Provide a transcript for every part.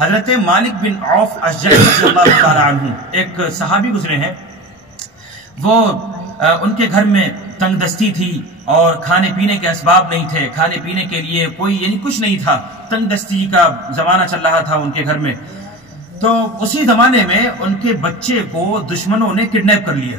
حضرت مالک بن عوف اشجعی رضی اللہ تعالی عنہ ایک صحابی گزرے ہیں، وہ ان کے گھر میں تنگ دستی تھی اور کھانے پینے کے اسباب نہیں تھے، کھانے پینے کے لیے کوئی یعنی کچھ نہیں تھا، تنگ دستی کا زمانہ چل رہا تھا ان کے گھر میں۔ تو اسی زمانے میں ان کے بچے کو دشمنوں نے کڈنیپ کر لیا۔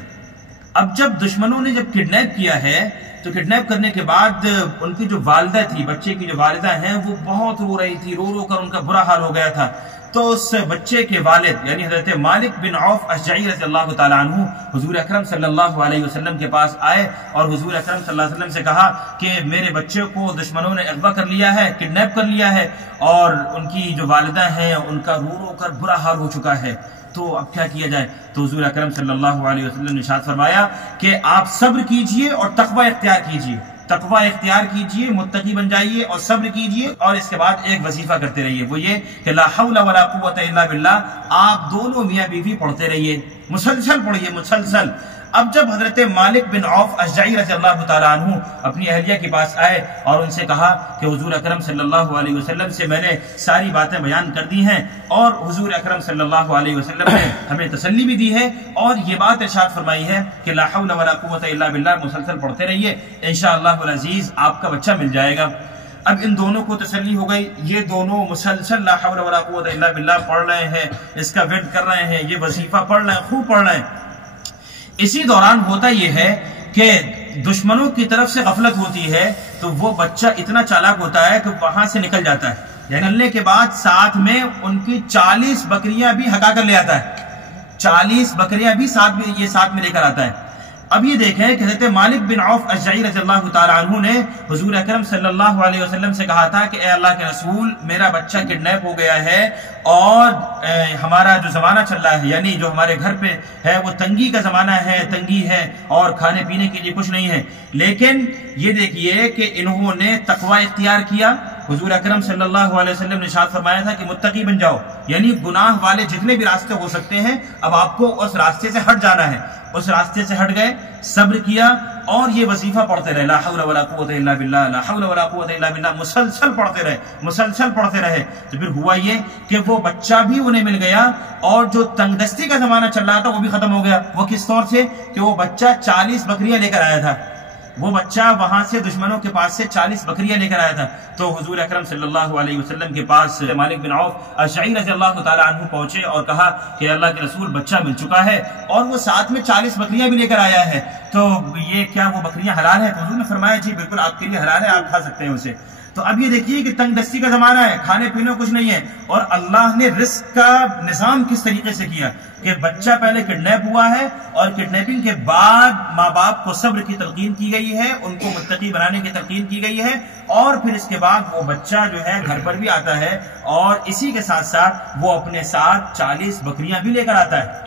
اب جب دشمنوں نے کڈنیپ کیا ہے تو کڈنیپ کرنے کے بعد ان کی جو والدہ تھی، بچے کی جو والدہ ہیں، وہ بہت رو رہی تھی، رو رو کر ان کا برا حال ہو گیا تھا۔ تو اس بچے کے والد یعنی حضرت مالک بن عوف اشجعی رضی اللہ تعالی عنہ حضور اکرم صلی اللہ علیہ وسلم کے پاس آئے اور حضور اکرم صلی اللہ علیہ وسلم سے کہا کہ میرے بچے کو دشمنوں نے اغوا کر لیا ہے، کڈنیپ کر لیا ہے، اور ان کی جو والدہ ہیں ان کا رو رو کر برا حال ہو چکا ہے، تو اب کیا کیا جائے؟ تو حضور اکرم صلی اللہ علیہ وسلم نے ارشاد فرمایا کہ آپ صبر کیجئے اور تقوی اختیار کیجئے، تقوی اختیار کیجئے، متقی بن جائیے اور صبر کیجئے، اور اس کے بعد ایک وظیفہ کرتے رہیے، وہ یہ کہ لا حول ولا قوت الا باللہ، آپ دونوں میاں بیوی پڑھتے رہیے، مسلسل پڑھیے، مسلسل۔ اب جب حضرت مالک بن عوف اشجعی رضی اللہ تعالی عنہ اپنی اہلیہ کے پاس آئے اور ان سے کہا کہ حضور اکرم صلی اللہ علیہ وسلم سے میں نے ساری باتیں بیان کر دی ہیں، اور حضور اکرم صلی اللہ علیہ وسلم نے ہمیں تسلی بھی دی ہے اور یہ بات ارشاد فرمائی ہے کہ لا حول ولا قوت الا باللہ، مسلسل پڑھتے رہیے، انشاءاللہ العزیز آپ کا بچہ مل جائے گا۔ اب ان دونوں کو تسلی ہو گئی، یہ دونوں مسلسل لا حول ولا قوت الا باللہ پڑھ رہے ہیں، اس کا ورد کر رہے ہیں، یہ وظیفہ پڑھ رہے ہیں، خوب پڑھ رہے ہیں۔ اسی دوران ہوتا یہ ہے کہ دشمنوں کی طرف سے غفلت ہوتی ہے تو وہ بچہ اتنا چالاک ہوتا ہے کہ وہاں سے نکل جاتا ہے، نکلنے کے بعد ساتھ میں ان کی 40 بکریاں بھی ہکا کر لے آتا ہے، 40 بکریاں بھی ساتھ میں لے کر آتا ہے۔ اب یہ دیکھیں کہ حضرت مالک بن عوف اشجعی رضی اللہ تعالی عنہ نے حضور اکرم صلی اللہ علیہ وسلم سے کہا تھا کہ اے اللہ کے رسول، میرا بچہ کڈنیپ ہو گیا ہے اور ہمارا جو زمانہ چل رہا ہے، یعنی جو ہمارے گھر پہ ہے وہ تنگی کا زمانہ ہے، تنگی ہے اور کھانے پینے کے لیے کچھ نہیں ہے، لیکن یہ دیکھیے کہ انہوں نے تقوی اختیار کیا۔ حضور اکرم صلی اللہ علیہ وسلم نے ارشاد فرمایا تھا کہ متقی بن جاؤ، یعنی گناہ والے جتنے بھی راستے ہو سکتے ہیں اب آپ کو اس راستے سے ہٹ جانا ہے، اس راستے سے ہٹ گئے، صبر کیا اور یہ وظیفہ پڑھتے رہے، لا حول ولا قوت الا باللہ، لا حول ولا قوت الا باللہ، مسلسل پڑھتے رہے، مسلسل پڑھتے رہے۔ تو پھر ہوا یہ کہ وہ بچہ بھی انہیں مل گیا اور جو تنگ دستی کا زمانہ چل رہا تھا وہ بھی ختم ہو گیا۔ وہ کس طور سے؟ کہ وہ بچہ 40 بکریاں لے کر آیا تھا، وہ بچہ وہاں سے دشمنوں کے پاس سے 40 بکریاں لے کر آیا تھا۔ تو حضور اکرم صلی اللہ علیہ وسلم کے پاس مالک بن عوف اشجعی رضی اللہ تعالی عنہ پہنچے اور کہا کہ اللہ کے رسول، بچہ مل چکا ہے اور وہ ساتھ میں 40 بکریاں بھی لے کر آیا ہے، تو یہ کیا وہ بکریاں حلال ہیں؟ تو حضور نے فرمایا جی بالکل آپ کے لیے حلال ہے، آپ کھا سکتے ہیں اسے۔ تو اب یہ دیکھیے کہ تنگ دستی کا زمانہ ہے، کھانے پینے کچھ نہیں ہے، اور اللہ نے رزق کا نظام کس طریقے سے کیا کہ بچہ پہلے کڈنیپ ہوا ہے اور کڈنیپنگ کے بعد ماں باپ کو صبر کی تلقین کی گئی ہے، ان کو متقی بنانے کی تلقین کی گئی ہے، اور پھر اس کے بعد وہ بچہ جو ہے گھر پر بھی آتا ہے اور اسی کے ساتھ ساتھ وہ اپنے ساتھ 40 بکریاں بھی لے کر آتا ہے۔